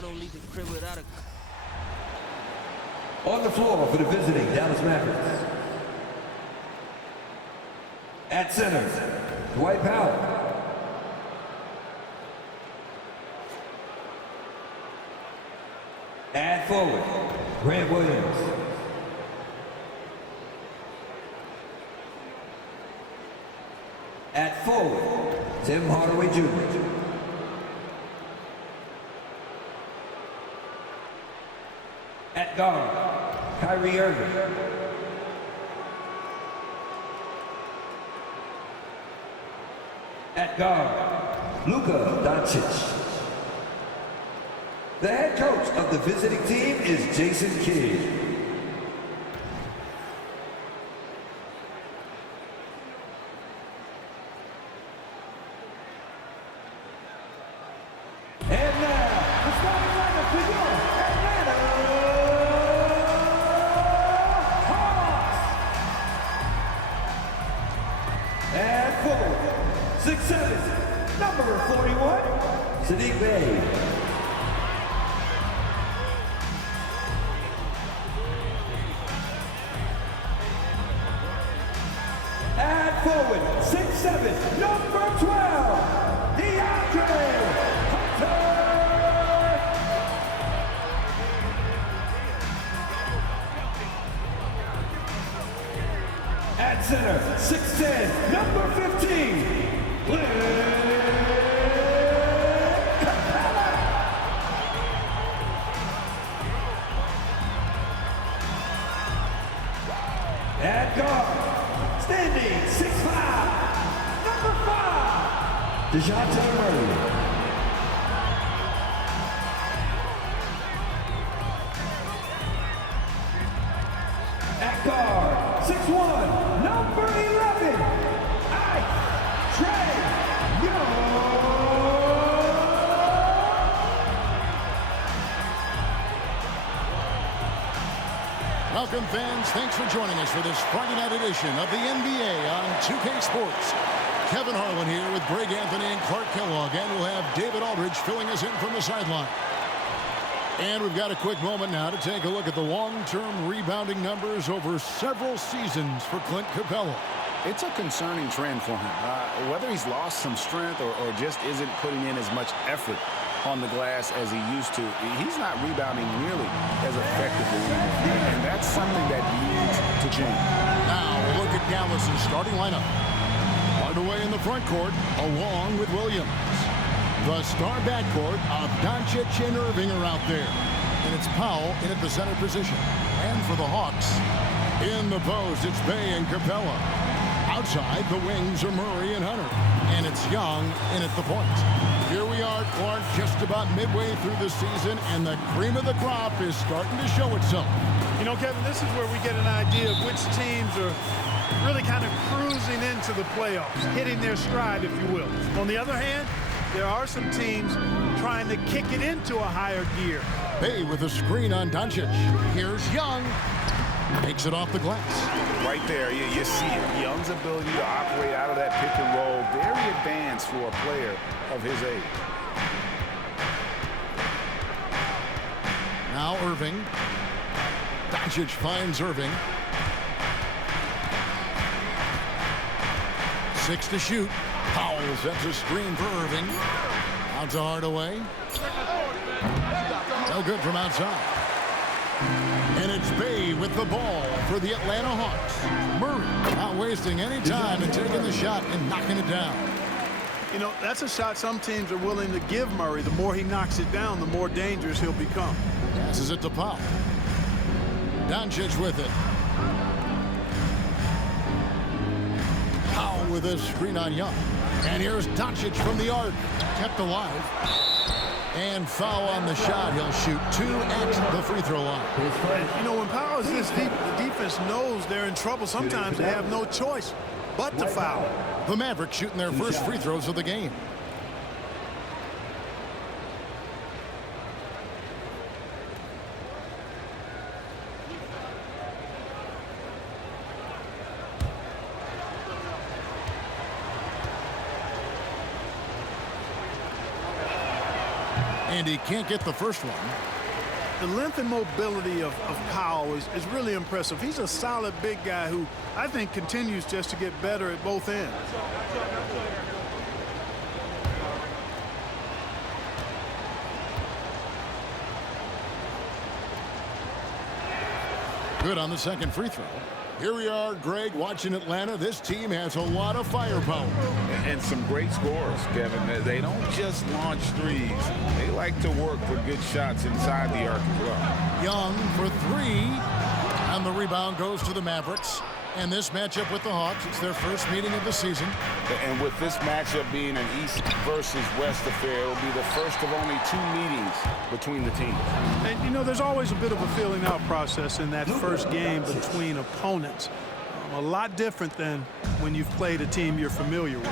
I don't leave the crib without a... On the floor for the visiting Dallas Mavericks. At center, Dwight Powell. At forward, Grant Williams. At forward, Tim Hardaway Jr. At guard, Kyrie Irving. At guard, Luka Doncic. The head coach of the visiting team is Jason Kidd. And now, the starting lineup for your Atlanta Hawks. And forward, 6'7", number 41, Saddiq Bey. Forward, 6'7", number 12, DeAndre Hunter. At center, 6'10", number 15, Clint Capella. At guard, standing 6'5", number 5, DeJounte Murray. At guard, 6'1", number 11, Trae Young. Welcome, fans. Thanks for joining us for this Friday night edition of the NBA on 2K Sports. Kevin Harlan here with Greg Anthony and Clark Kellogg, and we'll have David Aldridge filling us in from the sideline. And we've got a quick moment now to take a look at the long-term rebounding numbers over several seasons for Clint Capella. It's a concerning trend for him. Whether he's lost some strength or just isn't putting in as much effort on the glass as he used to, he's not rebounding nearly as effectively anymore. And that's something that needs to change. Now we'll look at Dallas' starting lineup. Hardaway in the front court, along with Williams. The star backcourt of Doncic and Irving are out there. And it's Powell in at the center position. And for the Hawks, in the post, it's Bey and Capella. Outside, the wings are Murray and Hunter. And it's Young in at the point. Here we are, Clark, just about midway through the season, and the cream of the crop is starting to show itself. You know, Kevin, this is where we get an idea of which teams are really kind of cruising into the playoffs, hitting their stride, if you will. On the other hand, there are some teams trying to kick it into a higher gear. Bey with a screen on Doncic. Here's Young. Takes it off the glass. Right there, you see it. Young's ability to operate out of that pick and roll, very advanced for a player of his age. Now Irving. Doncic finds Irving. 6 to shoot. Powell sets a screen for Irving. Out to Hardaway. No good from outside. And it's Bey with the ball for the Atlanta Hawks. Murray not wasting any time and taking the shot and knocking it down. You know, that's a shot some teams are willing to give Murray. The more he knocks it down, the more dangerous he'll become. Passes it to Powell. Doncic with it. Powell with a screen on Young. And here's Doncic from the arc. Kept alive. And foul on the shot. He'll shoot 2 at the free throw line. You know, when Powell is this deep, the defense knows they're in trouble. Sometimes they have no choice but to foul. The Mavericks shooting their first free throws of the game. And he can't get the first one. The length and mobility of Powell is really impressive. He's a solid big guy who I think continues just to get better at both ends. Good on the second free throw. Here we are, Greg, watching Atlanta. This team has a lot of firepower. And some great scores, Kevin. They don't just launch threes. They like to work for good shots inside the arc as well. Young for three. And the rebound goes to the Mavericks. And this matchup with the Hawks, it's their first meeting of the season. And with this matchup being an East versus West affair, it'll be the first of only 2 meetings between the teams. And, you know, there's always a bit of a feeling out process in that first game between opponents. A lot different than when you've played a team you're familiar with.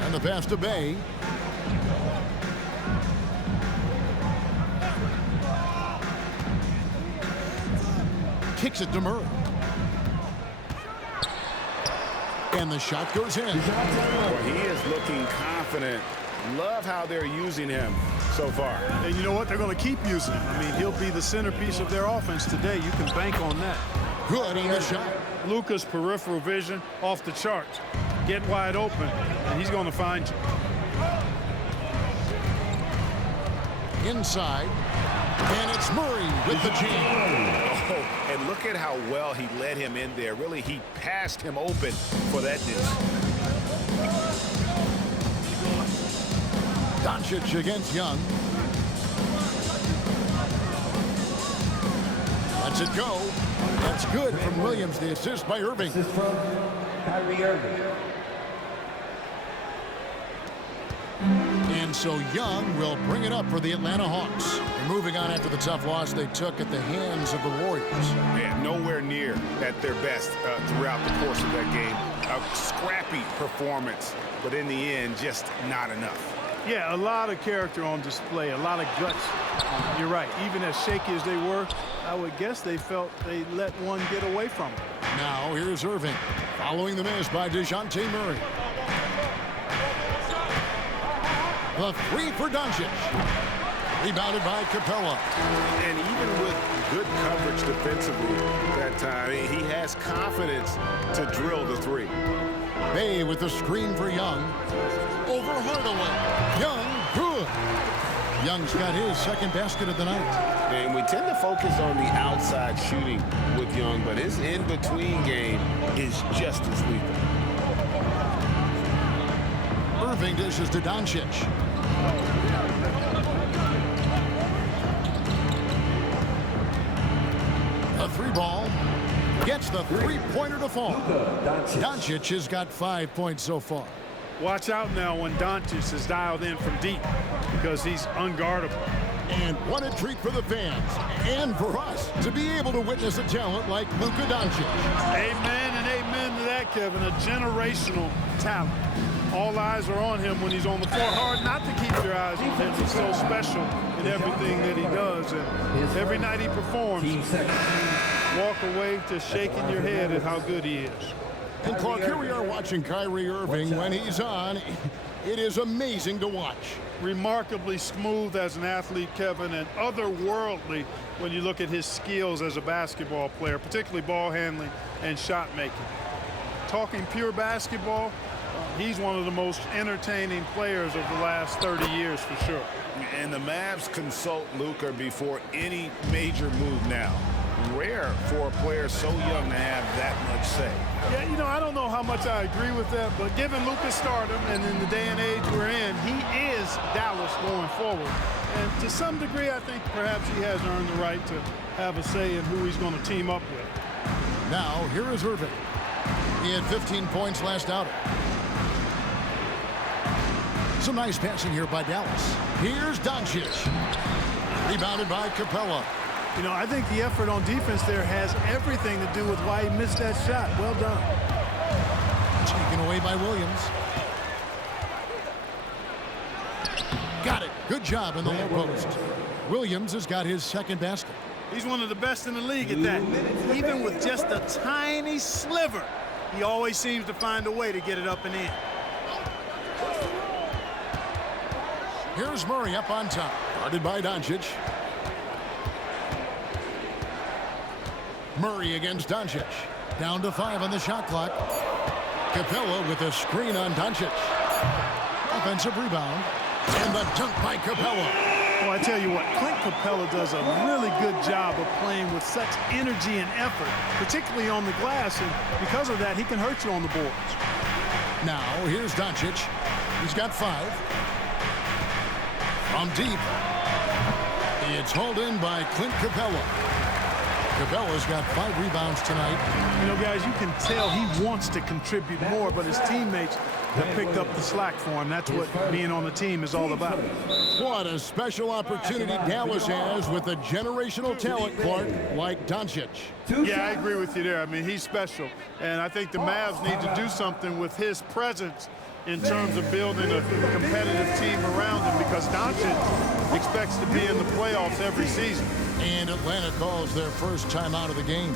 And the pass to Bay. Kicks it to Murray. And the shot goes in. Well, he is looking confident. Love how they're using him so far. And you know what? They're going to keep using him. I mean, he'll be the centerpiece of their offense today. You can bank on that. Good on the shot. Luka's peripheral vision off the charts. Get wide open, and he's going to find you. Inside. And it's Murray with the jam. Oh, and look at how well he led him in there. Really, he passed him open for that dish. Doncic against Young. Lets it go. That's good from Williams. The assist by Irving. This is from Kyrie Irving. And so Young will bring it up for the Atlanta Hawks. They're moving on after the tough loss they took at the hands of the Warriors. Man, nowhere near at their best throughout the course of that game. A scrappy performance, but in the end, just not enough. Yeah, a lot of character on display, a lot of guts. You're right. Even as shaky as they were, I would guess they felt they let one get away from them. Now here's Irving following the miss by DeJounte Murray. The three for Doncic. Rebounded by Capella. And even with good coverage defensively that time, he has confidence to drill the three. Bay with the screen for Young. Over Hardaway. Young, good. Young's got his second basket of the night. And we tend to focus on the outside shooting with Young, but his in-between game is just as lethal. Irving dishes to Doncic. A three ball. Gets the three-pointer to fall. Doncic has got 5 points so far. Watch out now when Doncic is dialed in from deep because he's unguardable. And what a treat for the fans and for us to be able to witness a talent like Luka Doncic. Amen and amen to that, Kevin. A generational talent. All eyes are on him when he's on the floor. Hard not to keep your eyes on him. He's so special in everything that he does. And every night he performs, you walk away just shaking your head at how good he is. And Clark, here we are watching Kyrie Irving. When he's on, it is amazing to watch. Remarkably smooth as an athlete, Kevin, and otherworldly when you look at his skills as a basketball player, particularly ball handling and shot making. Talking pure basketball, he's one of the most entertaining players of the last 30 years for sure. And the Mavs consult Luka before any major move now. Rare for a player so young to have that much say. Yeah, you know, I don't know how much I agree with that, but given Luka's stardom and in the day and age we're in, he is Dallas going forward. And to some degree, I think perhaps he has earned the right to have a say in who he's going to team up with. Now, here is Irving. He had 15 points last outing. Some nice passing here by Dallas. Here's Doncic. Rebounded by Capella. You know, I think the effort on defense there has everything to do with why he missed that shot. Well done. Taken away by Williams. Got it. Good job in the low post. Williams has got his second basket. He's one of the best in the league at that. Even with just a tiny sliver, he always seems to find a way to get it up and in. Here's Murray up on top. Guarded by Doncic. Murray against Doncic. Down to 5 on the shot clock. Capella with a screen on Doncic. Offensive rebound. And the dunk by Capella. Well, I tell you what, Clint Capella does a really good job of playing with such energy and effort, particularly on the glass, and because of that, he can hurt you on the boards. Now, here's Doncic. He's got 5. From deep. It's hauled in by Clint Capella. Capella's got 5 rebounds tonight. You know, guys, you can tell he wants to contribute more, but his teammates have picked up the slack for him. That's what being on the team is all about. What a special opportunity Dallas has with a generational talent, Clark, like Doncic. Yeah, I agree with you there. I mean, he's special. And I think the Mavs need to do something with his presence in terms of building a competitive team around him, because Doncic expects to be in the playoffs every season. And Atlanta calls their first time out of the game.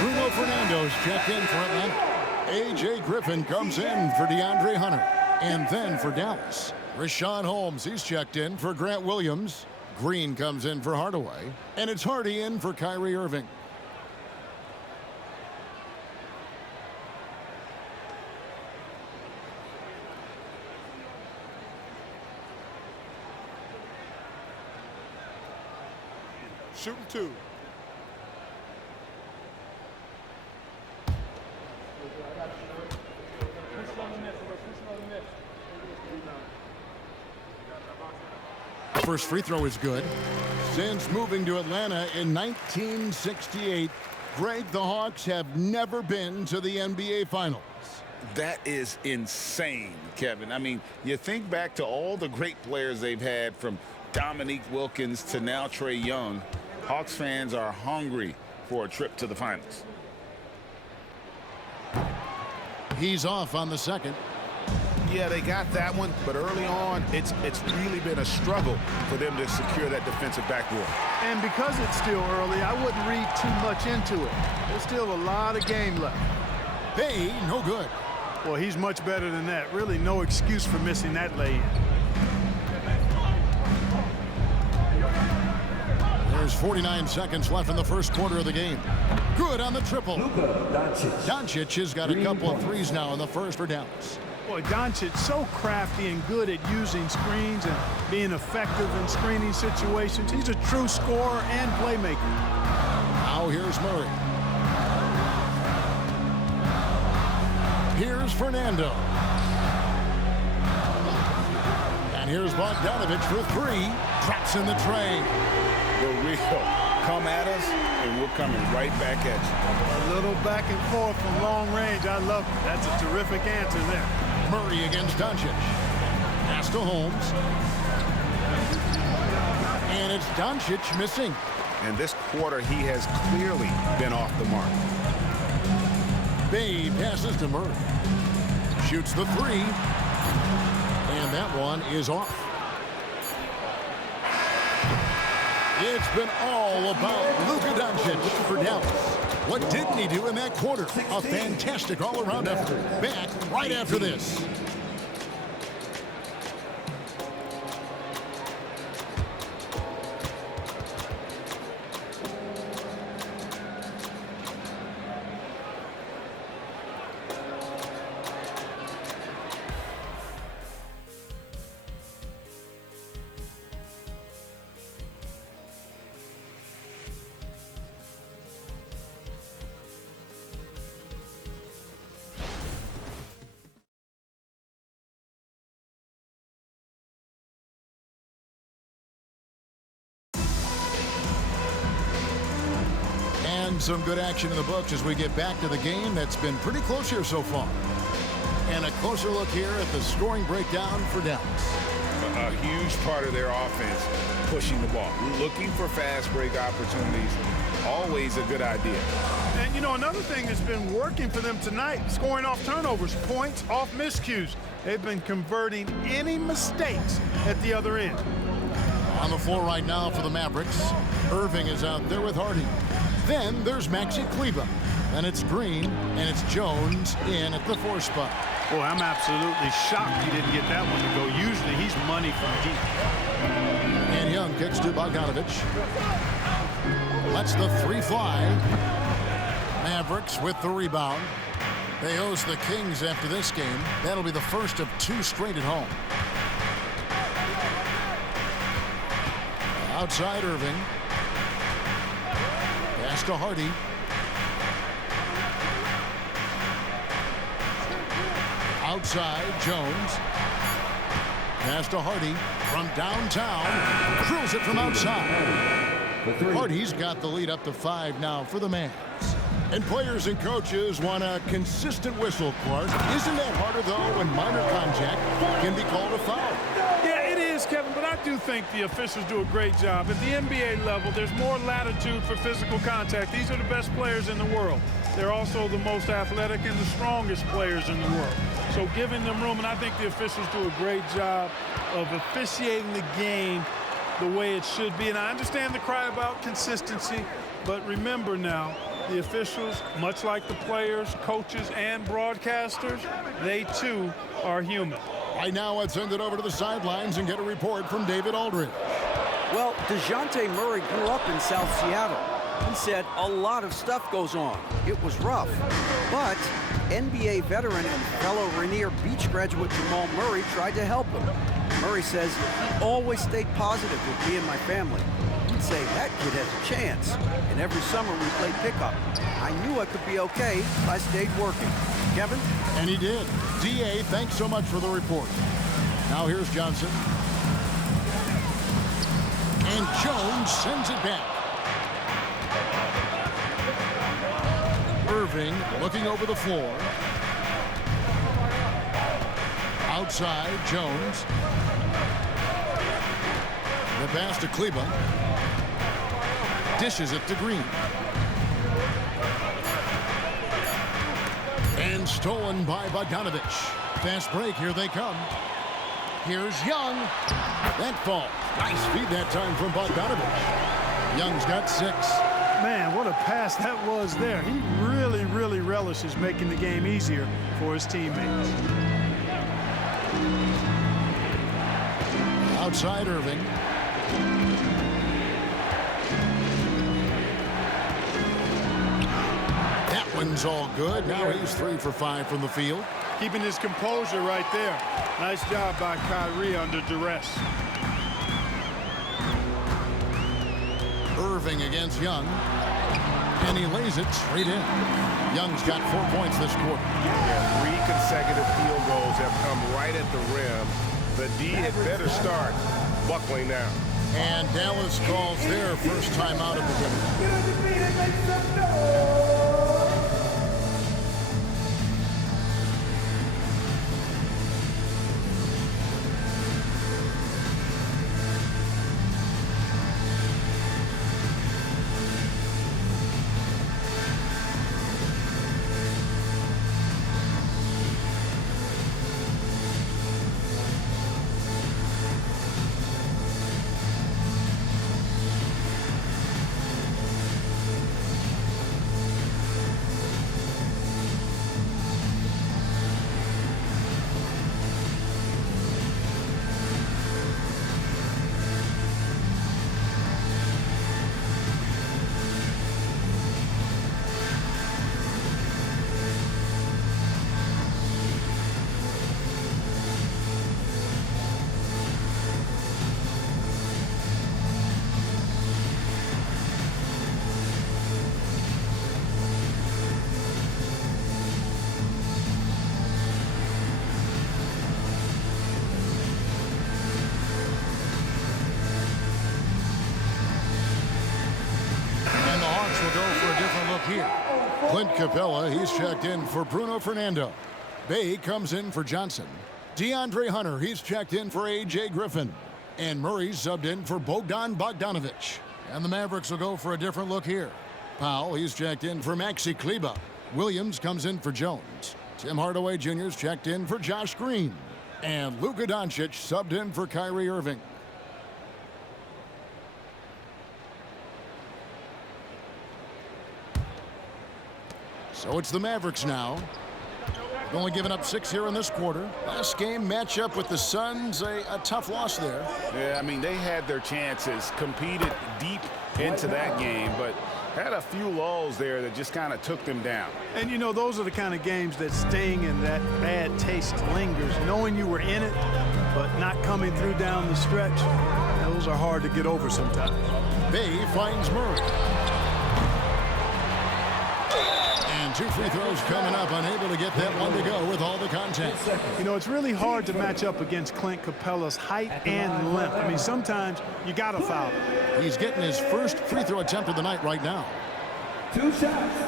Bruno Fernando's checked in for Atlanta. A.J. Griffin comes in for DeAndre Hunter. And then for Dallas, Richaun Holmes, he's checked in for Grant Williams. Green comes in for Hardaway. And it's Hardy in for Kyrie Irving. Shooting 2. First free throw is good. Since moving to Atlanta in 1968, Greg, the Hawks have never been to the NBA Finals. That is insane, Kevin. I mean, you think back to all the great players they've had, from Dominique Wilkins to now Trae Young. Hawks fans are hungry for a trip to the finals. He's off on the second. Yeah, they got that one, but early on, it's really been a struggle for them to secure that defensive backboard. And because it's still early, I wouldn't read too much into it. There's still a lot of game left. Hey, no good. Well, he's much better than that. Really no excuse for missing that lay-in. There's 49 seconds left in the first quarter of the game. Good on the triple. Doncic has got a couple of threes now in the first for Dallas. Boy, Doncic so crafty and good at using screens and being effective in screening situations. He's a true scorer and playmaker. Now here's Murray. Here's Fernando. And here's Bogdanovich for 3. Drops in the tray. For real. Come at us, and we're coming right back at you. A little back and forth from long range. I love it. That's a terrific answer there. Murray against Doncic. Pass to Holmes. And it's Doncic missing. And this quarter, he has clearly been off the mark. Bay passes to Murray. Shoots the 3. And that one is off. It's been all about Luka Doncic for Dallas. What didn't he do in that quarter? A fantastic all-around effort. Back right after this. some good action in the books as we get back to the game that's been pretty close here so far. And a closer look here at the scoring breakdown for Dallas. A huge part of their offense, pushing the ball, looking for fast break opportunities, always a good idea. And, you know, another thing that's been working for them tonight, scoring off turnovers, points off miscues. They've been converting any mistakes at the other end. On the floor right now for the Mavericks, Irving is out there with Hardy. Then there's Maxi Kleber. And it's Green, and it's Jones in at the 4 spot. Boy, I'm absolutely shocked he didn't get that one to go. Usually he's money from deep. And Young kicks to Bogdanovich. Lets the 3 fly. Mavericks with the rebound. They host the Kings after this game. That'll be the first of 2 straight at home. Outside Irving. Pass to Hardy. Outside Jones. Pass to Hardy from downtown. Drills it from outside. Hardy's got the lead up to 5 now for the Mavs. And players and coaches want a consistent whistle, Clark. Isn't that harder, though, when minor contact can be called a foul? Yeah, it is, Kevin, but I do think the officials do a great job. At the NBA level, there's more latitude for physical contact. These are the best players in the world. They're also the most athletic and the strongest players in the world. So giving them room, and I think the officials do a great job of officiating the game the way it should be. And I understand the cry about consistency, but remember now, the officials, much like the players, coaches, and broadcasters, they too are human. Right now, let's send it over to the sidelines and get a report from David Aldridge. Well, DeJounte Murray grew up in South Seattle. He said a lot of stuff goes on. It was rough. But NBA veteran and fellow Rainier Beach graduate Jamal Murray tried to help him. Murray says he always stayed positive with me and my family. He'd say, that kid has a chance. And every summer we played pickup. I knew I could be okay if I stayed working. Kevin? And he did. D.A., thanks so much for the report. Now here's Johnson. And Jones sends it back. Irving looking over the floor. Outside, Jones. The pass to Kleber. Dishes it to Green. And stolen by Bogdanovich. Fast break, here they come. Here's Young. That fall. Nice feed that time from Bogdanovich. Young's got 6. Man, what a pass that was there. He really, really relishes making the game easier for his teammates. Outside Irving. That one's all good. Now he's 3 for 5 from the field. Keeping his composure right there. Nice job by Kyrie under duress. Irving against Young. And he lays it straight in. Young's got 4 points this quarter. Yeah, 3 consecutive field goals have come right at the rim. The D had better start buckling down. And Dallas calls their first time out of the game. Undefeated, make some noise! here. Clint Capella, he's checked in for Bruno Fernando. Bay comes in for Johnson. DeAndre Hunter, he's checked in for A.J. Griffin. And Murray's subbed in for Bogdan Bogdanovic. And the Mavericks will go for a different look here. Powell, he's checked in for Maxi Kleber. Williams comes in for Jones. Tim Hardaway Jr.'s checked in for Josh Green. And Luka Doncic subbed in for Kyrie Irving. So it's the Mavericks now. They've only given up 6 here in this quarter. Last game matchup with the Suns, a tough loss there. Yeah, I mean, they had their chances, competed deep into that game, but had a few lulls there that just kind of took them down. And, you know, those are the kind of games that sting and that bad taste lingers. Knowing you were in it, but not coming through down the stretch, those are hard to get over sometimes. Bay finds Murray. And 2 free throws coming up, unable to get that one to go with all the contact. You know, it's really hard to match up against Clint Capella's height and length. I mean, sometimes you got to foul him. He's getting his first free throw attempt of the night right now. 2 shots.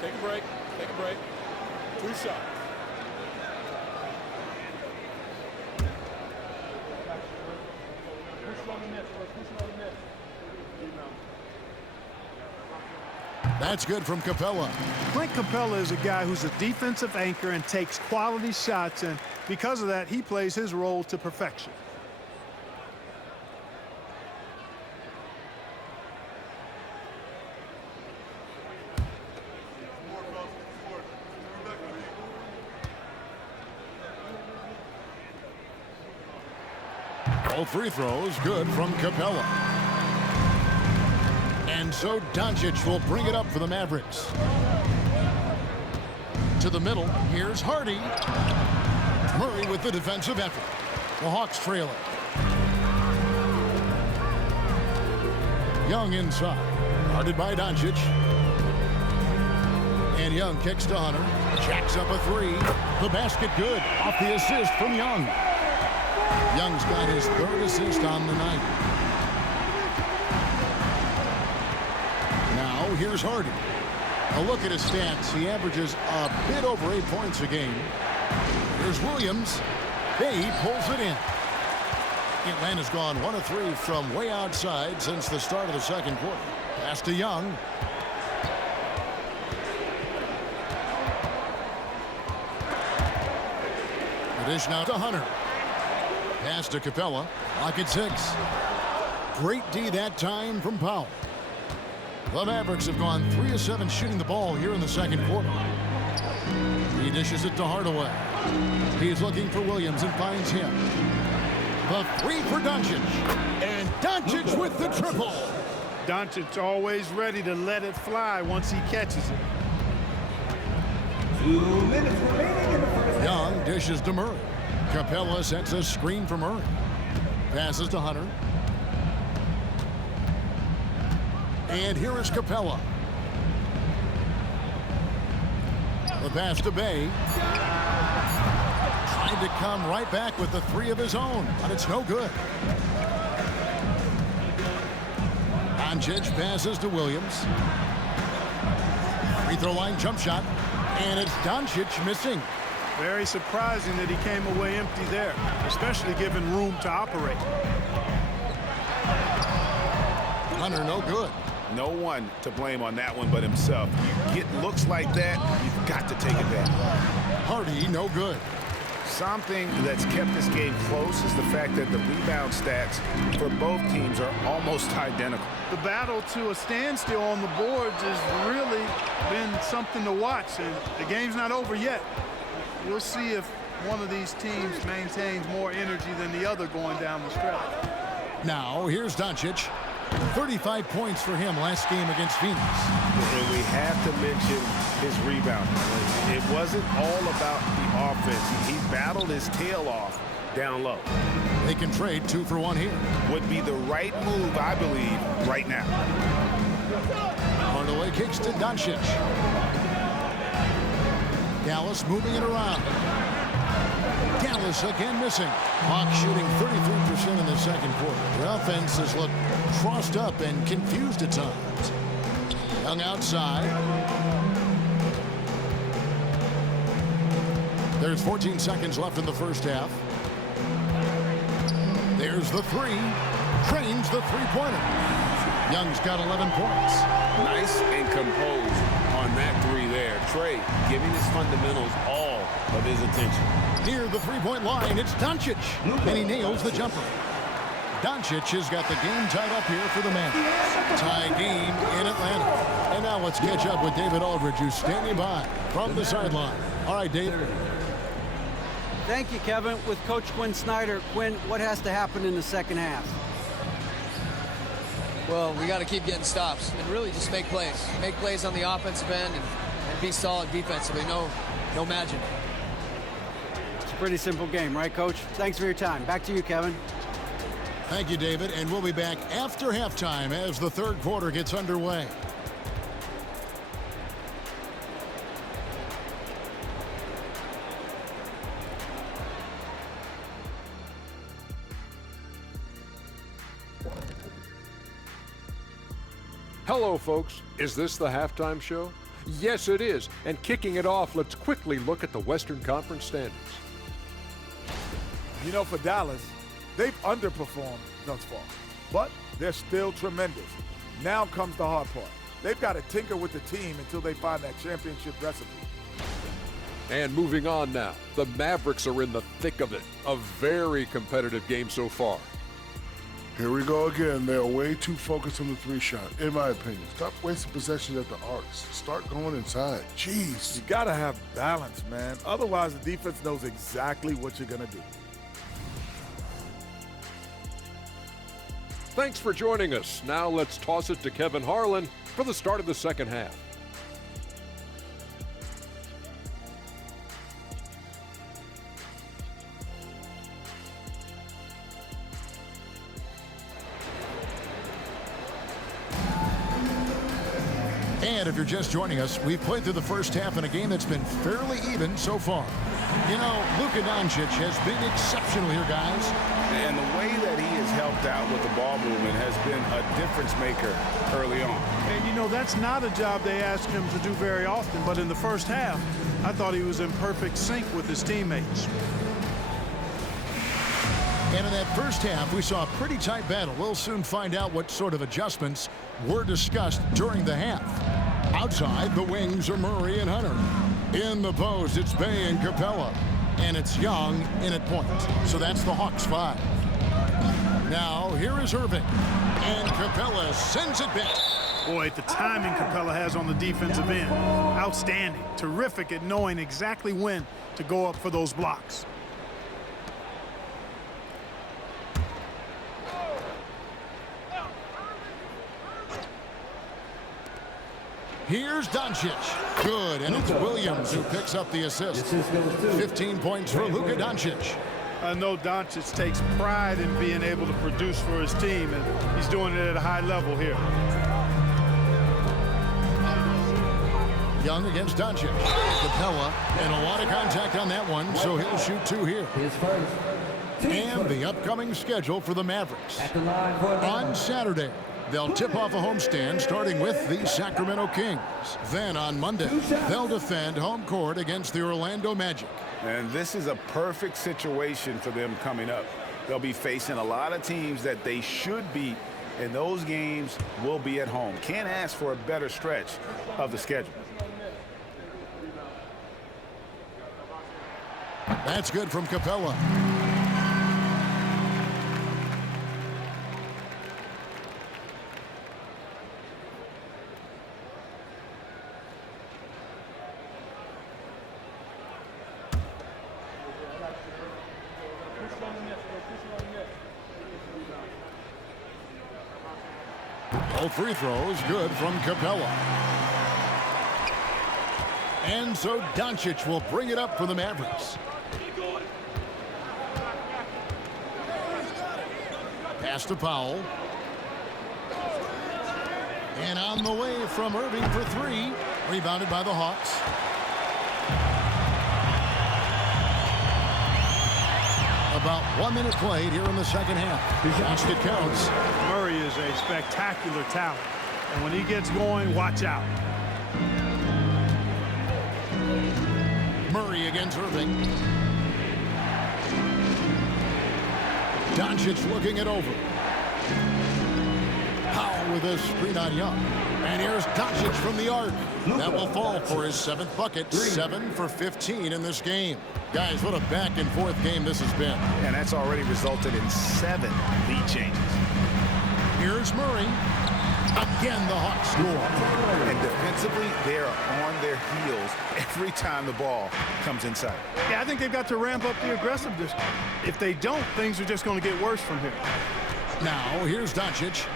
Take a break. Take a break. 2 shots. That's good from Capella. Clint Capella is a guy who's a defensive anchor and takes quality shots, and because of that, he plays his role to perfection. All free throws good from Capella. And so Doncic will bring it up for the Mavericks. To the middle, here's Hardy. Murray with the defensive effort. The Hawks trail it. Young inside. Guarded by Doncic. And Young kicks to Hunter. Jacks up a 3. The basket good. Off the assist from Young. Young's got his 3rd assist on the night. Now here's Hardy. A look at his stats. He averages a bit over 8 points a game. Here's Williams. Bay pulls it in. Atlanta's gone 1 of 3 from way outside since the start of the second quarter. Pass to Young. The dish now to Hunter. Pass to Capella. Lock at 6. Great D that time from Powell. The Mavericks have gone 3 of 7 shooting the ball here in the second quarter. He dishes it to Hardaway. He's looking for Williams and finds him. The 3 for Doncic. And Doncic with the triple. Doncic always ready to let it fly once he catches it. 2 minutes remaining in the first. Young dishes to Murray. Capella sets a screen for Murray. Passes to Hunter. And here is Capella. The pass to Bay. Trying to come right back with the 3 of his own, but it's no good. Doncic passes to Williams. Free throw line jump shot. And it's Doncic missing. Very surprising that he came away empty there, especially given room to operate. Hunter no good. No one to blame on that one but himself. You get looks like that, you've got to take it back. Hardy no good. Something that's kept this game close is the fact that the rebound stats for both teams are almost identical. The battle to a standstill on the boards has really been something to watch, and the game's not over yet. We'll see if one of these teams maintains more energy than the other going down the stretch. Now here's Doncic. 35 points for him last game against Phoenix. And we have to mention his rebound. It wasn't all about the offense. He battled his tail off down low. They can trade 2 for 1 here. Would be the right move, I believe, right now. Hardaway kicks to Doncic. Dallas moving it around. Dallas again missing. Hawks shooting 33% in the second quarter. Their offense has looked crossed up and confused at times. Young outside. There's 14 seconds left in the first half. There's the three. Trains the three-pointer. Young's got 11 points. Nice and composed on that three there. Trey giving his fundamentals all of his attention. Near the three-point line, it's Doncic, and he nails the jumper. Doncic has got the game tied up here for the Mavs. Tie game in Atlanta. And now let's catch up with David Aldridge, who's standing by from the sideline. All right, David. Thank you, Kevin. With Coach Quinn Snyder, Quinn, what has to happen in the second half? Well, we got to keep getting stops and really just make plays. Make plays on the offensive end and be solid defensively. No magic. It's a pretty simple game, right, Coach? Thanks for your time. Back to you, Kevin. Thank you, David. And we'll be back after halftime as the third quarter gets underway. Hello, folks. Is this the halftime show? Yes, it is. And kicking it off, let's quickly look at the Western Conference standings. You know, for Dallas, they've underperformed thus far, but they're still tremendous. Now comes the hard part. They've got to tinker with the team until they find that championship recipe. And moving on now, the Mavericks are in the thick of it. A very competitive game so far. Here we go again. They're way too focused on the three-shot, in my opinion. Stop wasting possessions at the arcs. Start going inside. Jeez. You got to have balance, man. Otherwise, the defense knows exactly what you're going to do. Thanks for joining us. Now let's toss it to Kevin Harlan for the start of the second half. And if you're just joining us, we've played through the first half in a game that's been fairly even so far. You know, Luka Doncic has been exceptional here, guys. And the way that he has helped out with the ball movement has been a difference maker early on. And you know, that's not a job they ask him to do very often, but in the first half, I thought he was in perfect sync with his teammates. And in that first half, we saw a pretty tight battle. We'll soon find out what sort of adjustments were discussed during the half. Outside, the wings are Murray and Hunter. In the post, it's Bey and Capella. And it's Young in at point. So that's the Hawks 5. Now, here is Irving. And Capella sends it back. Boy, the timing Capella has on the defensive end, outstanding. Terrific at knowing exactly when to go up for those blocks. Here's Doncic. Good, and it's Williams who picks up the assist. 15 points for Luka Doncic. I know Doncic takes pride in being able to produce for his team, and he's doing it at a high level here. Young against Doncic. Capella, and a lot of contact on that one, so he'll shoot 2 here. And the upcoming schedule for the Mavericks. On Saturday, they'll tip off a homestand starting with the Sacramento Kings. Then on Monday, they'll defend home court against the Orlando Magic. And this is a perfect situation for them coming up. They'll be facing a lot of teams that they should beat, and those games will be at home. Can't ask for a better stretch of the schedule. That's good from Capella. Both free throws good from Capella. And so Doncic will bring it up for the Mavericks. Pass to Powell. And on the way from Irving for 3. Rebounded by the Hawks. About 1 minute played here in the second half. Basket counts. Murray is a spectacular talent. And when he gets going, watch out. Murray against Irving. Doncic looking it over. Powell with a screen on Young. And here's Doncic from the arc. That will fall for his 7th bucket. 7 for 15 in this game. Guys, what a back-and-forth game this has been. And that's already resulted in 7 lead changes. Here's Murray. Again, the Hawks score. And defensively, they are on their heels every time the ball comes inside. Yeah, I think they've got to ramp up the aggressiveness. If they don't, things are just going to get worse from here. Now, here's Doncic.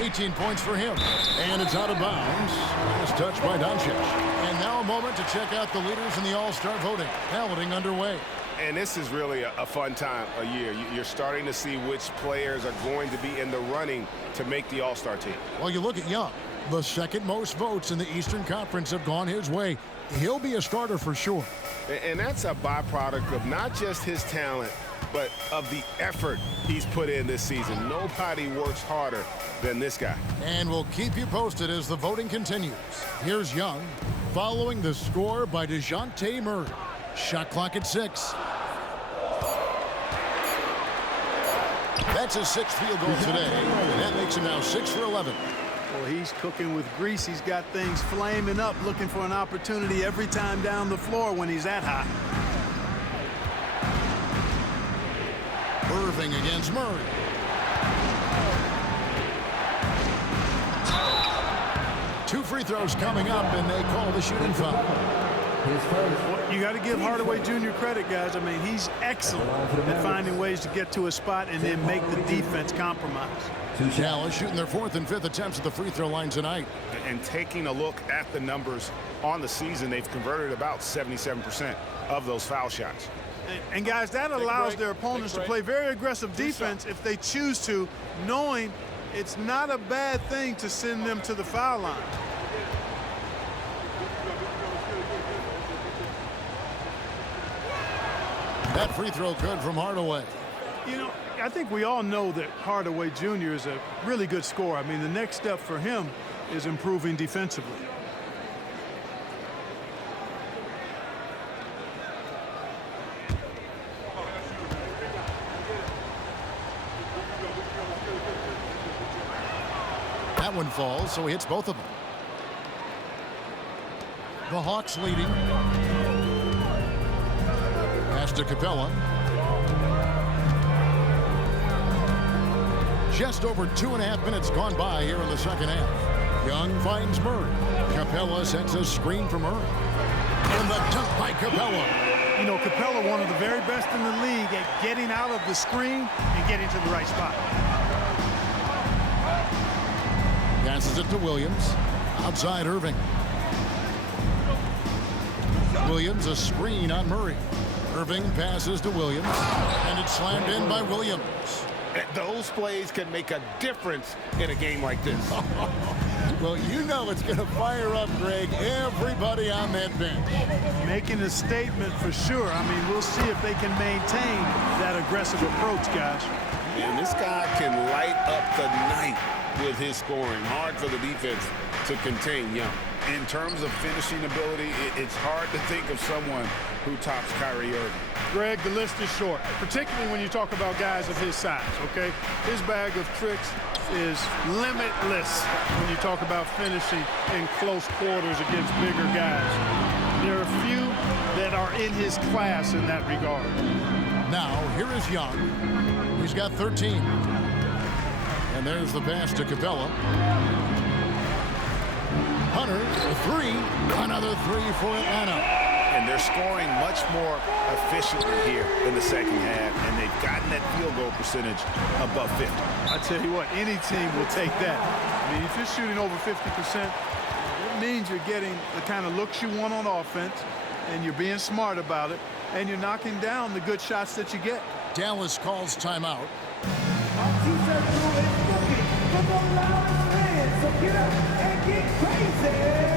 18 points for him. And it's out of bounds. Last touch by Doncic. And now a moment to check out the leaders in the All-Star voting. Balloting underway. And this is really a fun time of year. You're starting to see which players are going to be in the running to make the All-Star team. Well, you look at Young. The second most votes in the Eastern Conference have gone his way. He'll be a starter for sure. And that's a byproduct of not just his talent, but of the effort he's put in this season. Nobody works harder than this guy. And we'll keep you posted as the voting continues. Here's Young, following the score by DeJounte Murray. Shot clock at 6. That's his 6th field goal today, and that makes him now 6 for 11. Well, he's cooking with grease. He's got things flaming up, looking for an opportunity every time down the floor when he's that hot. Irving against Murray. Two free throws coming up, and they call the shooting foul. Well, you got to give Hardaway Jr. credit, guys. I mean, he's excellent at finding ways to get to a spot and then make the defense compromise. Dallas shooting their 4th and 5th attempts at the free throw line tonight. And taking a look at the numbers on the season, they've converted about 77% of those foul shots. And guys, that allows their opponents to play very aggressive defense if they choose to, knowing it's not a bad thing to send them to the foul line. That free throw good from Hardaway. You know, I think we all know that Hardaway Jr. is a really good scorer. I mean, the next step for him is improving defensively. That one falls, so he hits both of them. The Hawks leading. Pass to Capella. Just over 2.5 minutes gone by here in the second half. Young finds Murray. Capella sets a screen for Murray. And the dunk by Capella. You know, Capella, one of the very best in the league at getting out of the screen and getting to the right spot. Passes it to Williams. Outside Irving. Williams a screen on Murray. Irving passes to Williams. And it's slammed in by Williams. Those plays can make a difference in a game like this. Well, you know it's going to fire up, Greg, everybody on that bench. Making a statement for sure. I mean, we'll see if they can maintain that aggressive approach, guys. And this guy can light up the night with his scoring. Hard for the defense to contain Young. In terms of finishing ability, it's hard to think of someone who tops Kyrie Irving. Greg, the list is short, particularly when you talk about guys of his size, okay? His bag of tricks is limitless when you talk about finishing in close quarters against bigger guys. There are a few that are in his class in that regard. Now, here is Young. He's got 13. And there's the pass to Capella. Hunter, a 3. Another 3 for Atlanta. And they're scoring much more efficiently here in the second half, and they've gotten that field goal percentage above 50. I tell you what, any team will take that. I mean, if you're shooting over 50%, it means you're getting the kind of looks you want on offense, and you're being smart about it, and you're knocking down the good shots that you get. Dallas calls timeout. Our T-shirt crew is looking for the loudest fans, so get up and get crazy!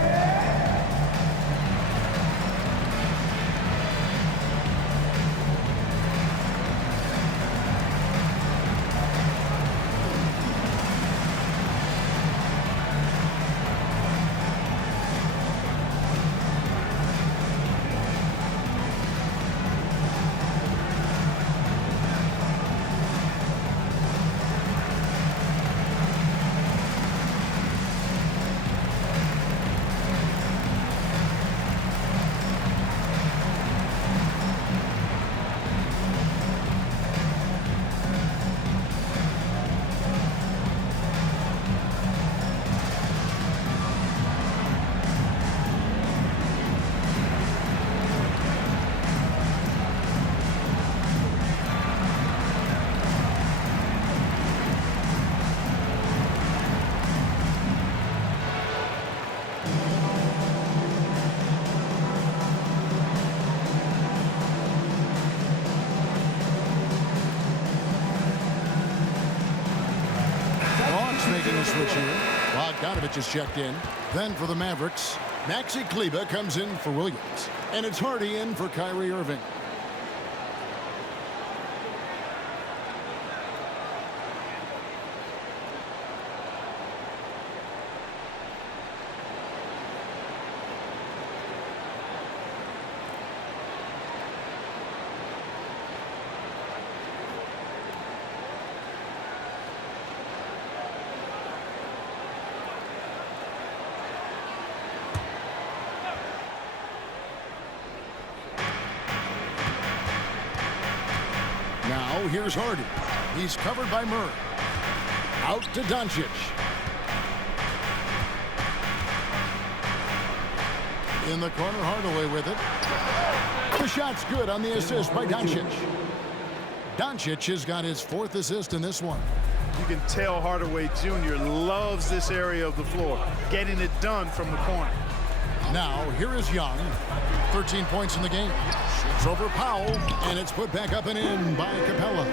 Bogdanovich is checked in. Then for the Mavericks, Maxi Kleber comes in for Williams. And it's Hardy in for Kyrie Irving. Now here's Hardy. He's covered by Murray. Out to Doncic. In the corner, Hardaway with it. The shot's good on the assist by Doncic. Doncic has got his 4th assist in this one. You can tell Hardaway Jr. loves this area of the floor, getting it done from the corner. Now, here is Young. 13 points in the game. Shoots over Powell, and it's put back up and in by Capella.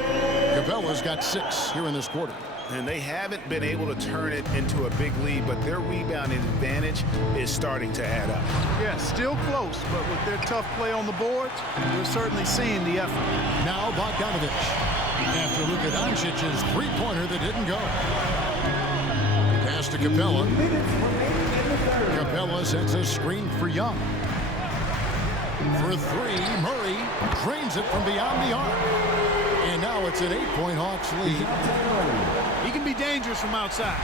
Capella's got 6 here in this quarter. And they haven't been able to turn it into a big lead, but their rebounding advantage is starting to add up. Yeah, still close, but with their tough play on the boards, we're certainly seeing the effort. Now Bogdanovich. After Luka Doncic's 3-pointer that didn't go. Pass to Capella. Capella sets a screen for Young. For 3, Murray drains it from beyond the arc. And now it's an 8-point Hawks lead. He can be dangerous from outside.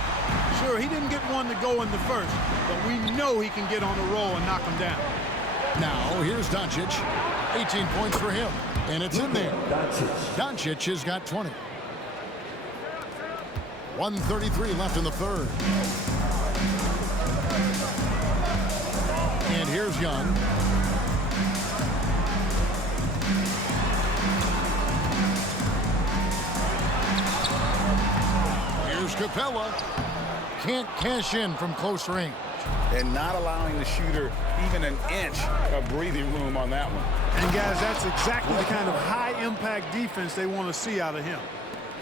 Sure, he didn't get one to go in the first, but we know he can get on a roll and knock him down. Now, here's Doncic. 18 points for him. And it's in there. Doncic has got 20. 1:33 left in the third. And here's Young. Here's Capella. Can't cash in from close range. And not allowing the shooter even an inch of breathing room on that one. And guys, that's exactly the kind of high-impact defense they want to see out of him.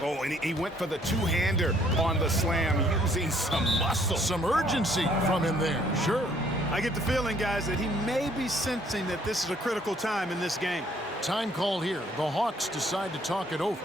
Oh, and he went for the two-hander on the slam, using some muscle. Some urgency from him there, sure. I get the feeling, guys, that he may be sensing that this is a critical time in this game. Time called here. The Hawks decide to talk it over.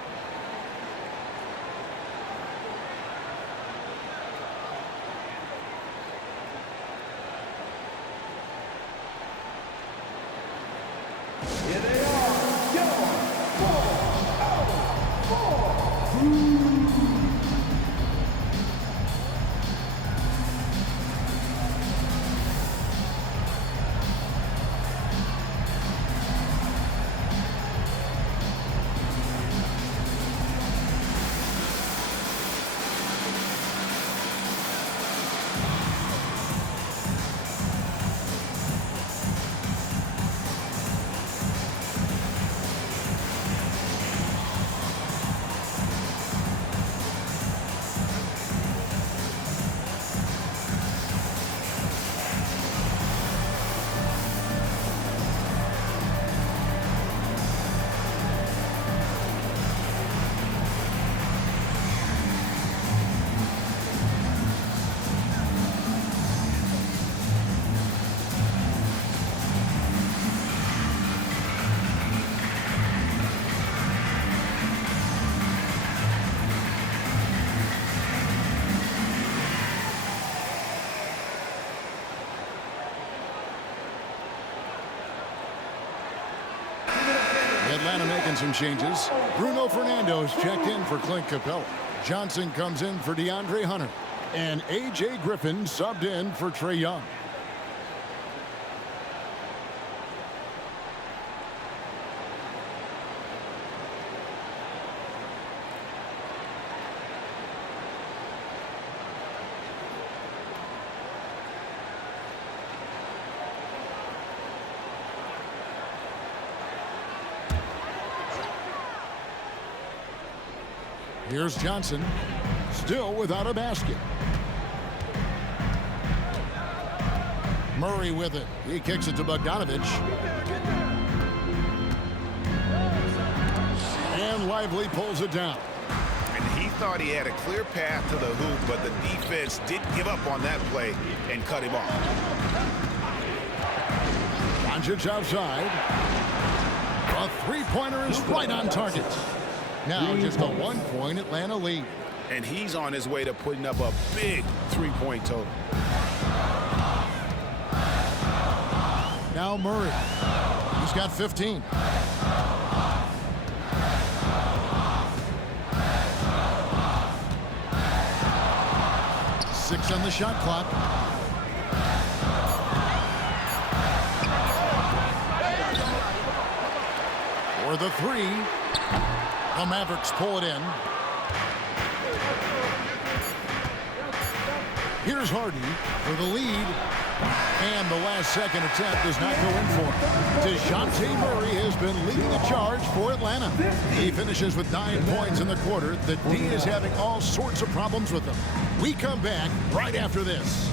Atlanta making some changes. Bruno Fernando's checked in for Clint Capella. Johnson comes in for DeAndre Hunter. And A.J. Griffin subbed in for Trae Young. Here's Johnson, still without a basket. Murray with it. He kicks it to Bogdanovich. And Lively pulls it down. And he thought he had a clear path to the hoop, but the defense didn't give up on that play and cut him off. Doncic outside. A three-pointer is right on target. Now just a 1-point Atlanta lead. And he's on his way to putting up a big three-point total. Now Murray. He's got 15. Six on the shot clock. For the three. The Mavericks pull it in. Here's Hardy for the lead. And the last-second attempt does not go in for him. DeJounte Murray has been leading the charge for Atlanta. He finishes with 9 points in the quarter. The D is having all sorts of problems with him. We come back right after this.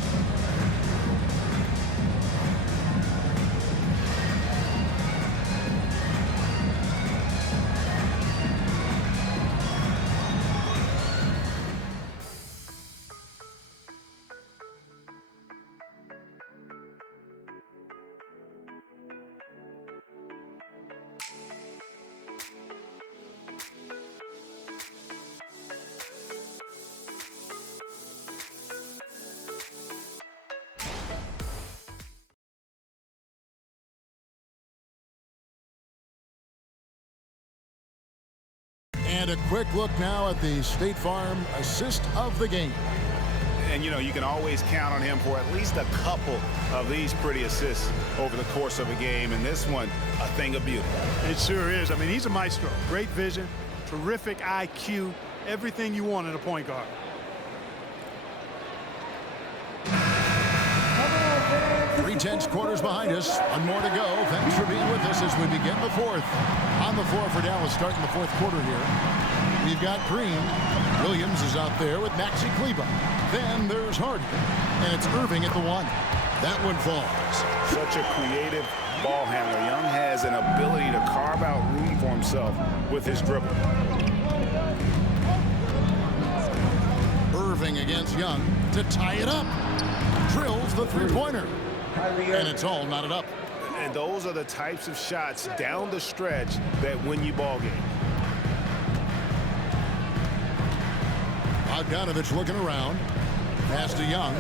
And a quick look now at the State Farm assist of the game. And, you know, you can always count on him for at least a couple of these pretty assists over the course of a game. And this one, a thing of beauty. It sure is. I mean, he's a maestro. Great vision, terrific IQ, everything you want in a point guard. 3/10 quarters behind us. One more to go. Thanks for being with us as we begin the fourth. On the floor for Dallas starting the fourth quarter here. We've got Green. Williams is out there with Maxi Kleber. Then there's Hardy. And it's Irving at the one. That one falls. Such a creative ball handler. Young has an ability to carve out room for himself with his dribble. Irving against Young to tie it up. Drills the three-pointer. And it's all knotted up. And those are the types of shots down the stretch that win you ball games. Bogdanovich looking around. Pass to Young.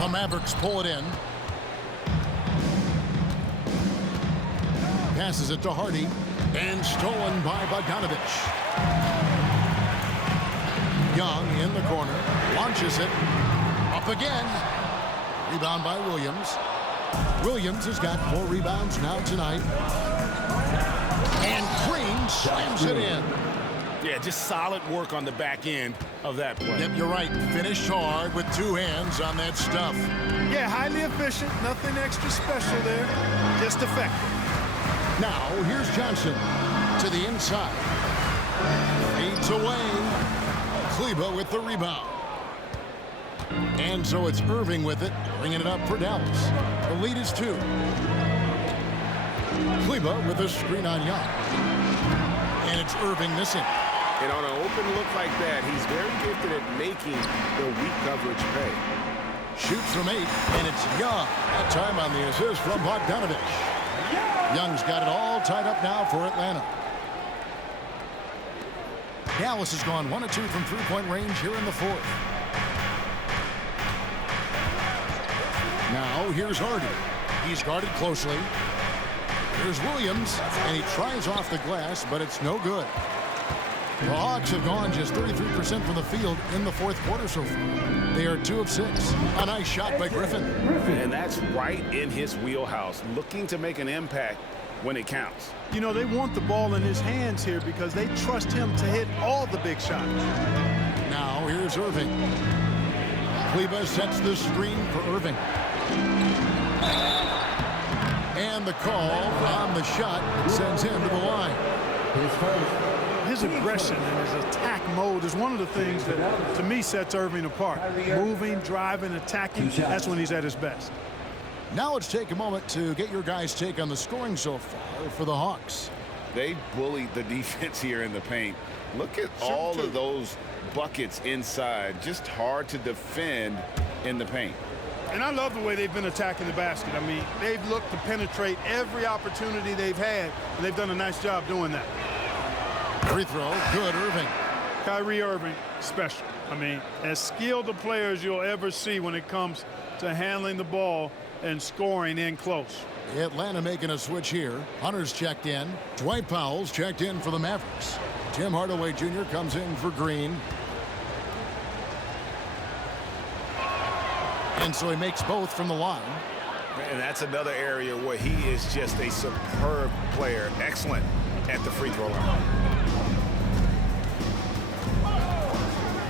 The Mavericks pull it in. Passes it to Hardy. And stolen by Bogdanovich. Young in the corner. Launches it. Up again. Rebound by Williams. Williams has got 4 rebounds now tonight. And Green slams it in. Yeah, just solid work on the back end of that play. Yep, you're right. Finished hard with 2 hands on that stuff. Yeah, highly efficient. Nothing extra special there. Just effective. Now, here's Johnson to the inside. Fades away. Kleber with the rebound. And so it's Irving with it, bringing it up for Dallas. The lead is 2. Kleber with a screen on Young. And it's Irving missing. And on an open look like that, he's very gifted at making the weak coverage pay. Shoots from 8, and it's Young. That time on the assist from Bogdanovich. Young's got it all tied up now for Atlanta. Dallas has gone 1 of 2 from three-point range here in the fourth. Now here's Hardy. He's guarded closely. Here's Williams, and he tries off the glass, but it's no good. The Hawks have gone just 33% from the field in the fourth quarter so far. They are 2 of 6. A nice shot by Griffin. And that's right in his wheelhouse, looking to make an impact when it counts. You know, they want the ball in his hands here because they trust him to hit all the big shots. Now here's Irving. Kleber sets the screen for Irving. And the call on the shot sends him to the line. His His aggression and his attack mode is one of the things that, to me, sets Irving apart. Moving, driving, attacking, that's when he's at his best. Now let's take a moment to get your guys' take on the scoring so far for the Hawks. They bullied the defense here in the paint. Look at all of those buckets inside. Just hard to defend in the paint. And I love the way they've been attacking the basket. I mean, they've looked to penetrate every opportunity they've had, and they've done a nice job doing that. Free throw, good, Irving. Kyrie Irving, special. I mean, as skilled a player as you'll ever see when it comes to handling the ball and scoring in close. Atlanta making a switch here. Hunter's checked in. Dwight Powell's checked in for the Mavericks. Tim Hardaway Jr. comes in for Green. And so he makes both from the line. And that's another area where he is just a superb player. Excellent at the free throw line.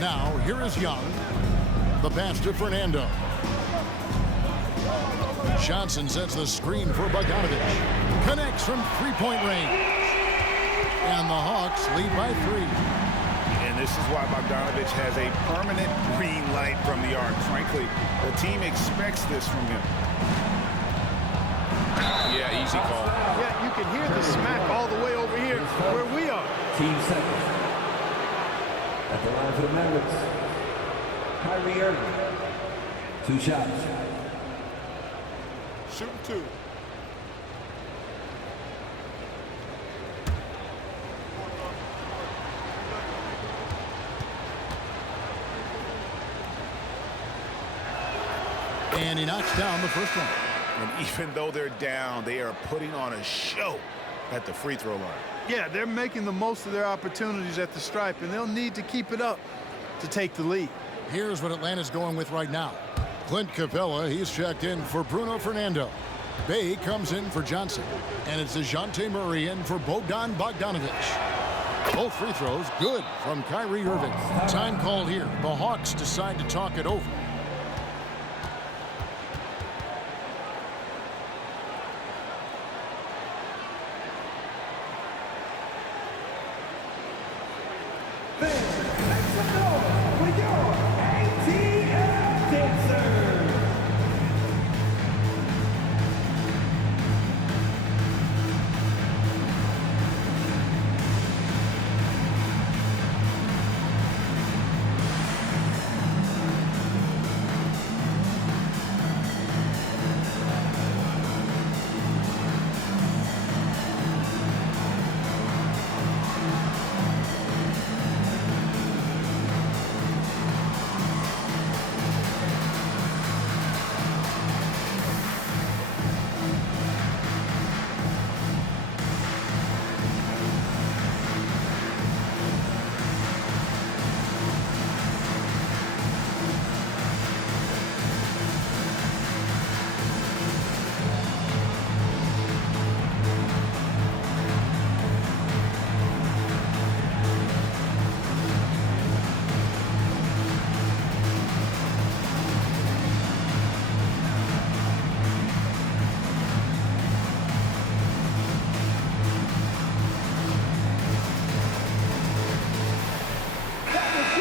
Now, here is Young. The pass to Fernando. Johnson sets the screen for Bogdanovich. Connects from three-point range. And the Hawks lead by 3. And this is why Bogdanovich has a permanent green light from the arc. Frankly, the team expects this from him. Yeah, easy call. Yeah, you can hear the smack all the way over here where we are. Team second. At the line for the Mavericks, Kyrie Irving. 2 shots. Shooting 2. And he knocks down the first one. And even though they're down, they are putting on a show at the free throw line. Yeah, they're making the most of their opportunities at the stripe, and they'll need to keep it up to take the lead. Here's what Atlanta's going with right now. Clint Capella, he's checked in for Bruno Fernando. Bay comes in for Johnson. And it's DeJounte Murray in for Bogdan Bogdanovich. Both free throws good from Kyrie Irving. Time called here. The Hawks decide to talk it over.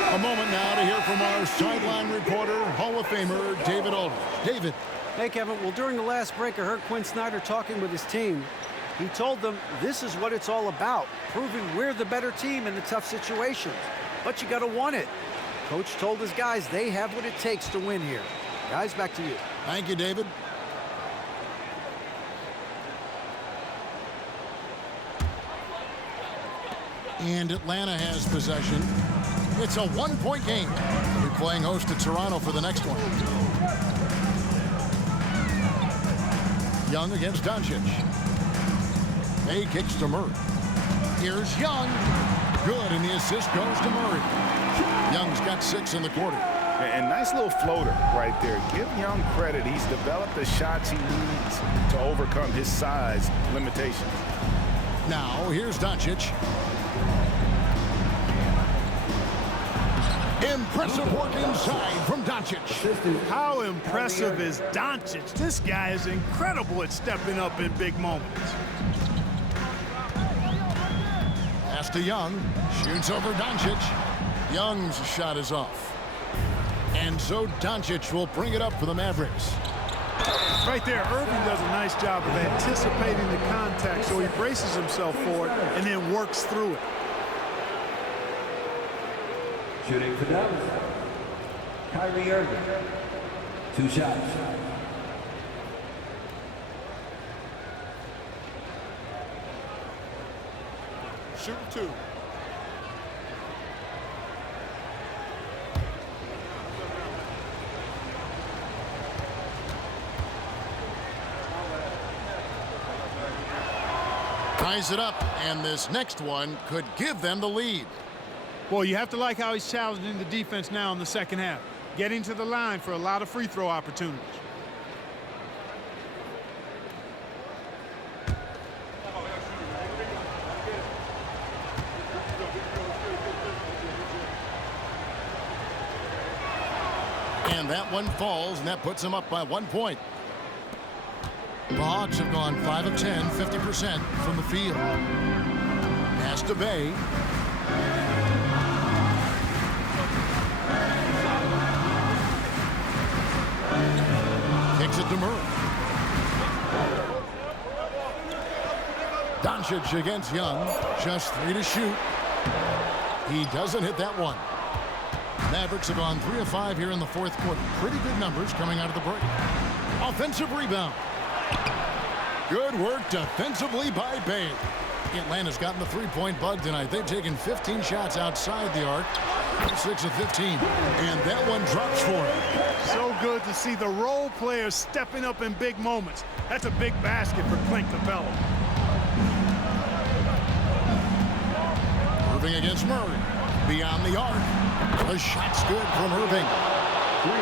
A moment now to hear from our sideline reporter, Hall of Famer David Aldridge. David. Hey, Kevin. Well, during the last break, I heard Quinn Snyder talking with his team. He told them this is what it's all about, proving we're the better team in the tough situations. But you got to want it. Coach told his guys they have what it takes to win here. Guys, back to you. Thank you, David. And Atlanta has possession. It's a one-point game. They'll be playing host to Toronto for the next one. Young against Doncic. Bay kicks to Murray. Here's Young. Good, and the assist goes to Murray. Young's got 6 in the quarter. And nice little floater right there. Give Young credit. He's developed the shots he needs to overcome his size limitations. Now, here's Doncic. Impressive work inside from Doncic. How impressive is Doncic? This guy is incredible at stepping up in big moments. Pass to Young. Shoots over Doncic. Young's shot is off. And so Doncic will bring it up for the Mavericks. Right there, Irving does a nice job of anticipating the contact, so he braces himself for it and then works through it. Shooting for Dallas, Kyrie Irving. 2 shots. Shooting 2. Ties it up, and this next one could give them the lead. Well, you have to like how he's challenging the defense now in the second half, getting to the line for a lot of free throw opportunities. And that one falls, and that puts them up by 1 point. The Hawks have gone 5 of 10, 50% from the field. Pass to Bay. Kicks it to Murray. Doncic against Young. Just 3 to shoot. He doesn't hit that one. Mavericks have gone 3 of 5 here in the fourth quarter. Pretty good numbers coming out of the break. Offensive rebound. Good work defensively by Bay. Atlanta's gotten the three-point bug tonight. They've taken 15 shots outside the arc. 6 of 15. And that one drops for him. So good to see the role players stepping up in big moments. That's a big basket for Clint Capella. Irving against Murray. Beyond the arc. The shot's good from Irving.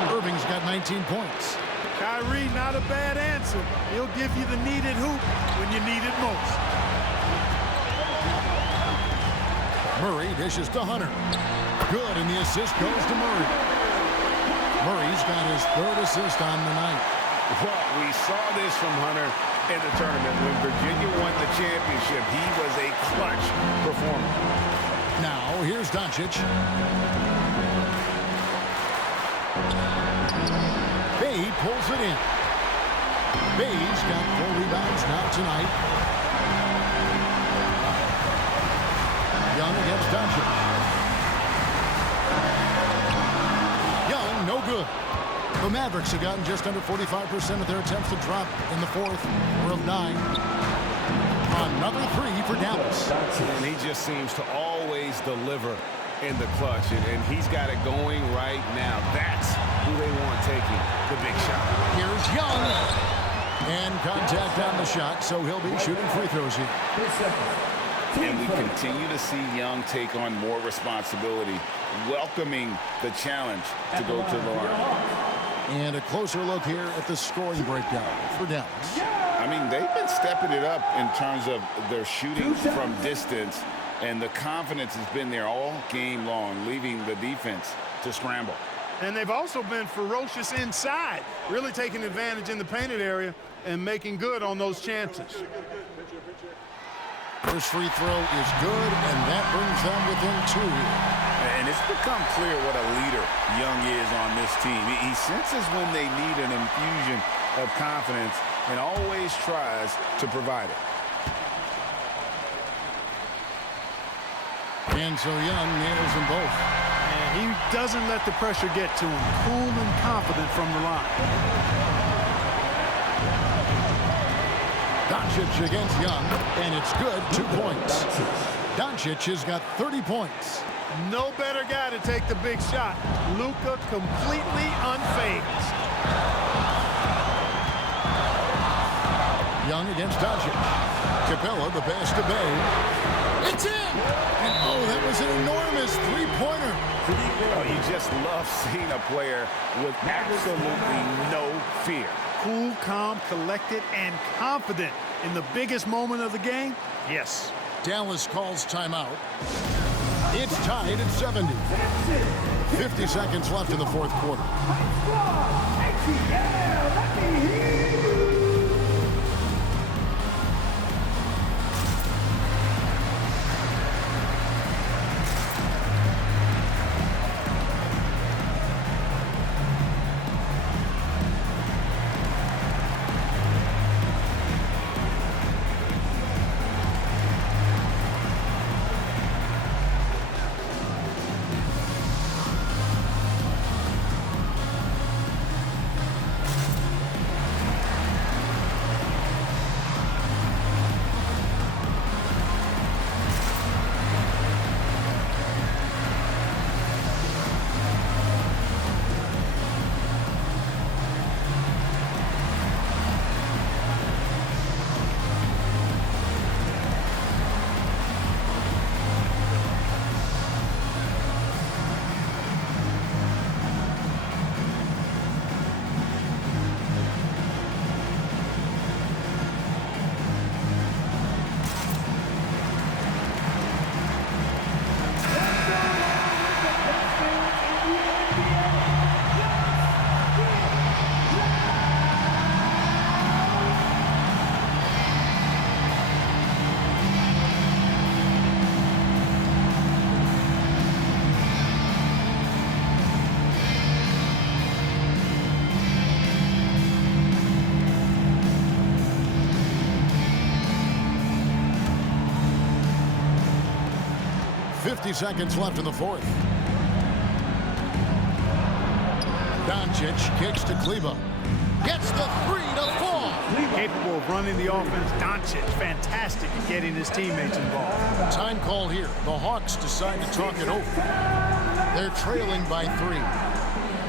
Irving's got 19 points. Kyrie, not a bad answer. He'll give you the needed hoop when you need it most. Murray dishes to Hunter. Good, and the assist goes to Murray. Murray's got his 3rd assist on the night. Well, we saw this from Hunter in the tournament. When Virginia won the championship, he was a clutch performer. Now, here's Doncic. Bay pulls it in. Bay's got 4 rebounds now tonight. Young against Doncic. Young, no good. The Mavericks have gotten just under 45% of their attempts to drop in the fourth. 4 of 9. Another 3 for Dallas. And he just seems to always deliver in the clutch, and he's got it going right now. That's who they want taking the big shot. Here's Young. And contact on the shot, so he'll be shooting free throws here. And we continue to see Young take on more responsibility, welcoming the challenge to go to the line. And a closer look here at the scoring breakdown for Dallas. I mean, they've been stepping it up in terms of their shooting from distance, and the confidence has been there all game long, leaving the defense to scramble. And they've also been ferocious inside, really taking advantage in the painted area and making good on those chances. First free throw is good, and that brings them within 2 here. And it's become clear what a leader Young is on this team. He senses when they need an infusion of confidence and always tries to provide it. And so Young nails them both. And he doesn't let the pressure get to him. Cool and confident from the line. Doncic against Young, and it's good. 2 points. Doncic has got 30 points. No better guy to take the big shot. Luka completely unfazed. Young against Doncic. Capella, the pass to Bay. It's in! And oh, that was an enormous three-pointer. Oh, you just love seeing a player with absolutely no fear. Cool, calm, collected, and confident in the biggest moment of the game? Yes. Dallas calls timeout. It's tied at 70. 50 seconds left in the fourth quarter. 50 seconds left in the fourth. Doncic kicks to Kleber. Gets the three to fall. Capable of running the offense. Doncic, fantastic at getting his teammates involved. Time call here. The Hawks decide to talk it over. They're trailing by 3.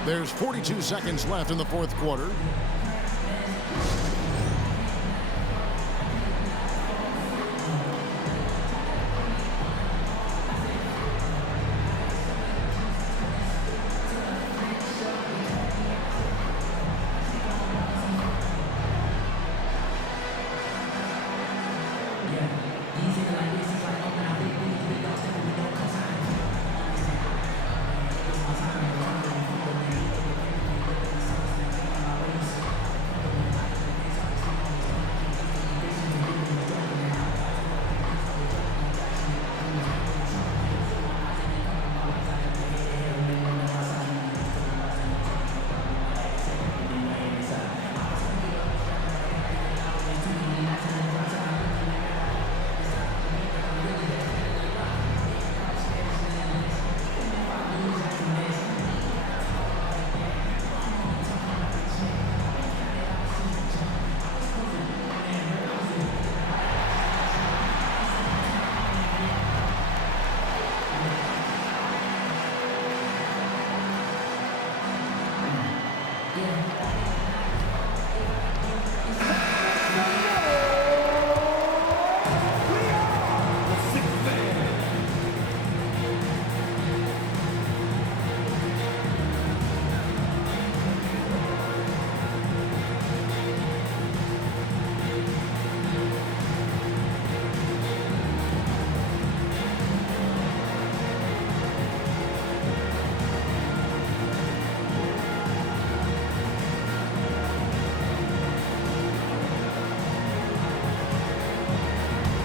There's 42 seconds left in the fourth quarter.